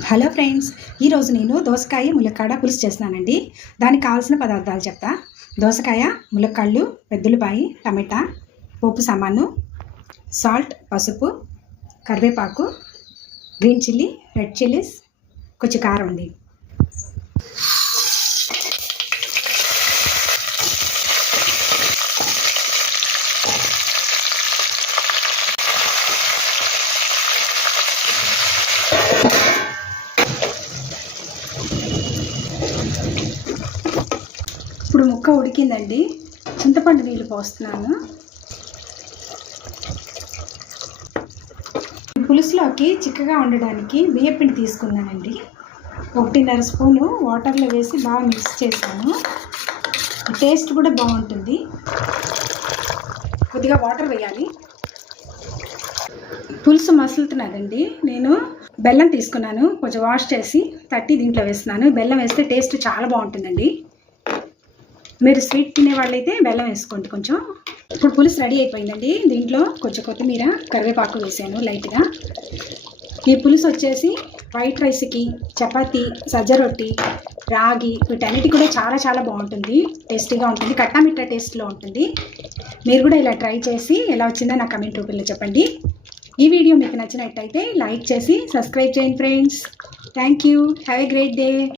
Hello friends, ఈరోజు నేను దోసకాయ ములక్కాడ పులుసు చేస్తున్నానండి. దానికి కావాల్సిన పదార్థాలు చెప్తా. దోసకాయ, ములక్కాళ్ళు, పెద్దులపాయి, టమాటా, పోపు సామాను, సాల్ట్, పసుపు, కరివేపాకు, గ్రీన్ చిల్లీ, రెడ్ చిల్లీస్, కొంచెం కారం ఉంది. ఇప్పుడు ముక్క ఉడికిందండి. చింతపండు నీళ్ళు పోస్తున్నాను. పులుసులోకి చిక్కగా ఉండడానికి బియ్యపిండి తీసుకున్నానండి. 1.5 స్పూను వాటర్లో వేసి బాగా మిక్స్ చేశాను. టేస్ట్ కూడా బాగుంటుంది. కొద్దిగా వాటర్ వేయాలి. పులుసు మసులుతున్నదండి. నేను బెల్లం తీసుకున్నాను, కొంచెం వాష్ చేసి తట్టి దీంట్లో వేస్తున్నాను. బెల్లం వేస్తే టేస్ట్ చాలా బాగుంటుందండి. మీరు స్వీట్ తినే వాళ్ళైతే బెల్లం వేసుకోండి కొంచెం. ఇప్పుడు పులుసు రెడీ అయిపోయిందండి. దీంట్లో కొంచెం కొత్తిమీర, కరివేపాకు వేసాను లైట్గా. ఈ పులుసు వచ్చేసి వైట్ రైస్కి, చపాతీ, సజ్జ రొట్టి, రాగి వీటన్నిటికి కూడా చాలా చాలా బాగుంటుంది. టేస్టీగా ఉంటుంది. కట్టామిట్టా టేస్ట్లో ఉంటుంది. మీరు కూడా ఇలా ట్రై చేసి ఎలా వచ్చిందో నా కమెంట్ రూపంలో చెప్పండి. ఈ వీడియో మీకు నచ్చినట్టయితే లైక్ చేసి సబ్స్క్రైబ్ చేయండి friends. Thank you. Have a great day.